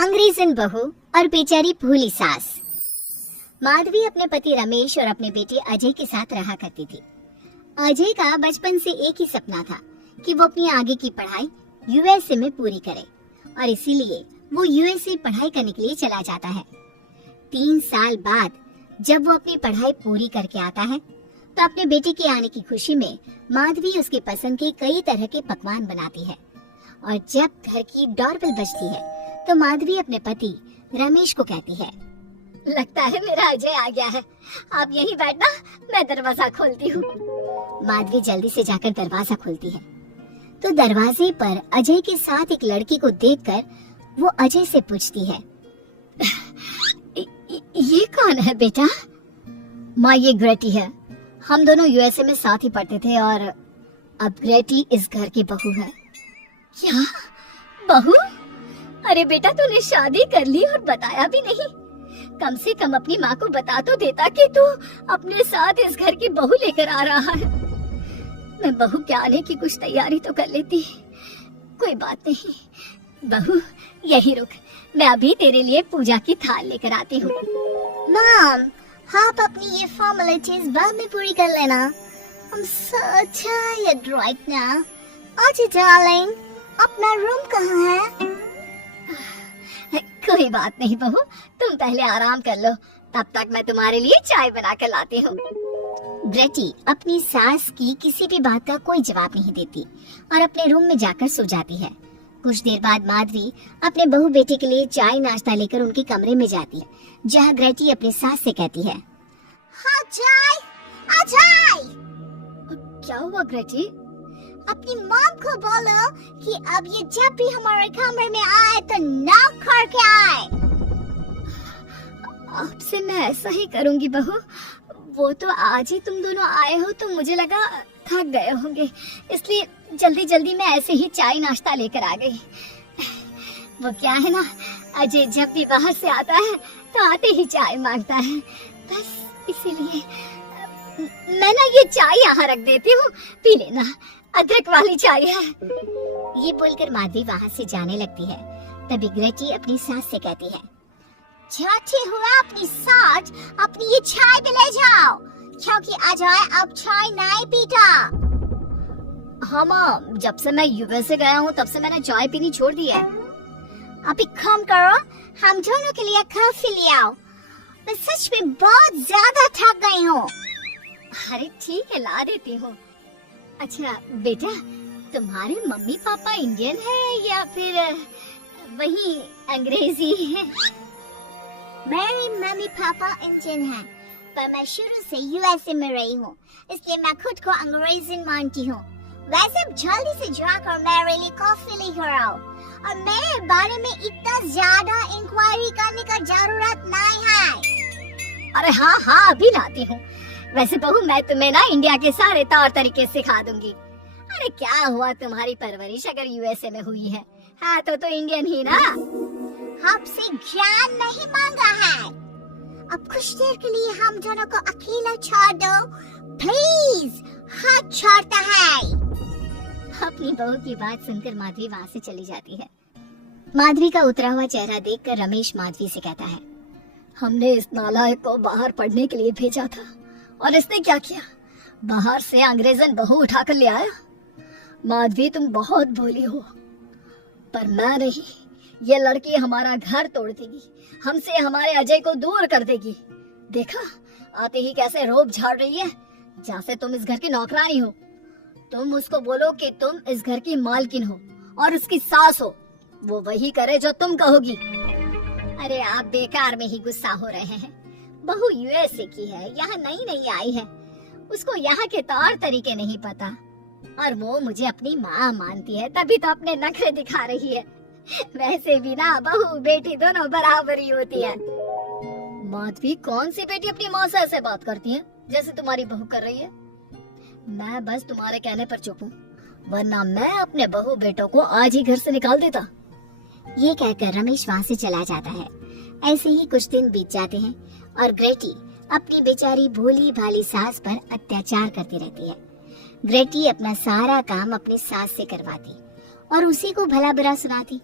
अंग्रेजन बहू और बेचारी भोली सास। माधवी अपने पति रमेश और अपने बेटे अजय के साथ रहा करती थी। अजय का बचपन से एक ही सपना था कि वो अपनी आगे की पढ़ाई यूएसए में पूरी करे और इसीलिए वो यूएसए पढ़ाई करने के लिए चला जाता है। 3 साल बाद जब वो अपनी पढ़ाई पूरी करके आता है तो अपने बेटे के आने की खुशी में माधवी उसके पसंद के कई तरह के पकवान बनाती है और जब घर की डोरबेल बजती है तो माधवी अपने पति रमेश को कहती है, लगता है मेरा अजय आ गया है, आप यहीं बैठना, मैं दरवाजा खोलती हूँ। माधवी जल्दी से जाकर दरवाजा खोलती है तो दरवाजे पर अजय के साथ एक लड़की को देखकर वो अजय से पूछती है, ये कौन है बेटा? माँ, ये ग्रेटी है। हम दोनों यूएसए में साथ ही पढ़ते थे और अब ग्रेटी इस घर की बहू है। क्या बहू? अरे बेटा, तूने शादी कर ली और बताया भी नहीं। कम से कम अपनी माँ को बता तो देता कि तू अपने साथ इस घर की बहू लेकर आ रहा है। मैं बहू के आने की कुछ तैयारी तो कर लेती। कोई बात नहीं बहू, यही रुक, मैं अभी तेरे लिए पूजा की थाल लेकर आती हूँ। मॉम, आप अपनी ये फॉर्मेलिटीज बाद में पूरी कर लेना। I'm so tired right now. आजी डार्लिंग, अपना रूम कहाँ है? कोई बात नहीं बहू, तुम पहले आराम कर लो, तब तक मैं तुम्हारे लिए चाय बना कर लाती हूँ। ग्रेटी अपनी सास की किसी भी बात का कोई जवाब नहीं देती और अपने रूम में जाकर सो जाती है। कुछ देर बाद माधवी अपने बहू बेटे के लिए चाय नाश्ता लेकर उनके कमरे में जाती है, जहाँ ग्रेटी अपनी सास से कहती है, हाँ चाय, आ चाय। क्या हुआ ग्रेटी? अपनी मॉम को बोलो कि अब ये जब भी हमारे कमरे में आए तो नॉक करके आए। अब से मैं ऐसा ही करूंगी बहू। वो तो आज ही तुम दोनों आए हो तो मुझे लगा थक गए होंगे, इसलिए जल्दी जल्दी मैं ऐसे ही चाय नाश्ता लेकर आ गई। वो क्या है ना, अजय जब भी बाहर से आता है तो आते ही चाय मांगता है, बस इसीलिए मैं ना ये चाय यहाँ रख देती हूँ, पी लेना, अदरक वाली चाय है। ये बोलकर माधवी वहाँ से जाने लगती है। तभी ग्रेटी अपनी सास से कहती है, जाते हुए अपनी सास अपनी ये चाय भी ले जाओ, क्योंकि अजय अब चाय नहीं पीता। हाँ माँ, जब से मैं यूएसए गया हूँ तब से मैंने चाय पीनी छोड़ दी है। अभी काम करो, हम दोनों के लिए कॉफी ले आओ, मैं सच में बहुत ज्यादा थक गई हूँ। अरे ठीक है, ला देती हूँ। अच्छा बेटा, तुम्हारे मम्मी पापा इंडियन है या फिर वही अंग्रेजी है? मेरे मम्मी पापा इंडियन हैं, पर मैं शुरू से यूएसए में रही हूँ, इसलिए मैं खुद को अंग्रेज़ी मानती हूँ। वैसे जल्दी से जाकर मेरे लिए कॉफी लेकर आओ और मेरे बारे में इतना ज्यादा इंक्वायरी करने का जरूरत नहीं है। अरे हाँ हाँ, अभी लाती हूँ। वैसे बहू, मैं तुम्हें ना इंडिया के सारे तौर तरीके सिखा दूंगी। अरे क्या हुआ, तुम्हारी परवरिश अगर यूएसए में हुई है, हाँ तो इंडियन ही ना। आपसे ज्ञान नहीं मांगा है, अब कुछ देर के लिए हम दोनों को अकेला छोड़ दो प्लीज, हाथ छोड़ता है। अपनी बहू की बात सुनकर माधवी वहाँ से चली जाती है। माधवी का उतरा हुआ चेहरा देखकर रमेश माधवी से कहता है, हमने इस नालायक को बाहर पढ़ने के लिए भेजा था और इसने क्या किया, बाहर से अंग्रेजन बहू उठाकर ले आया। माधवी, तुम बहुत भोली हो, पर मैं नहीं, ये लड़की हमारा घर तोड़ देगी, हमसे हमारे अजय को दूर कर देगी। देखा आते ही कैसे रोब झाड़ रही है, जैसे तुम इस घर की नौकरानी हो। तुम उसको बोलो कि तुम इस घर की मालकिन हो और उसकी सास हो, वो वही करे जो तुम कहोगी। अरे आप बेकार में ही गुस्सा हो रहे हैं, बहू यूएसए की है, यहाँ नई नई आई है, उसको यहाँ के तौर तरीके नहीं पता और वो मुझे अपनी माँ मानती है, तभी तो अपने नखरे दिखा रही है। वैसे भी ना बहू बेटी दोनों बराबर ही होती है। माधवी, कौन सी बेटी अपनी माँ से ऐसे बात करती है जैसे तुम्हारी बहू कर रही है? मैं बस तुम्हारे कहने पर चुप हूँ, वरना मैं अपने बहू बेटों को आज ही घर से निकाल देता। ये कहकर रमेश वहाँ से चला जाता है। ऐसे ही कुछ दिन बीत जाते हैं और ग्रेटी अपनी बेचारी भोली भाली सास पर अत्याचार करती रहती है। ग्रेटी अपना सारा काम अपनी सास से करवाती और उसी को भला बुरा सुनाती।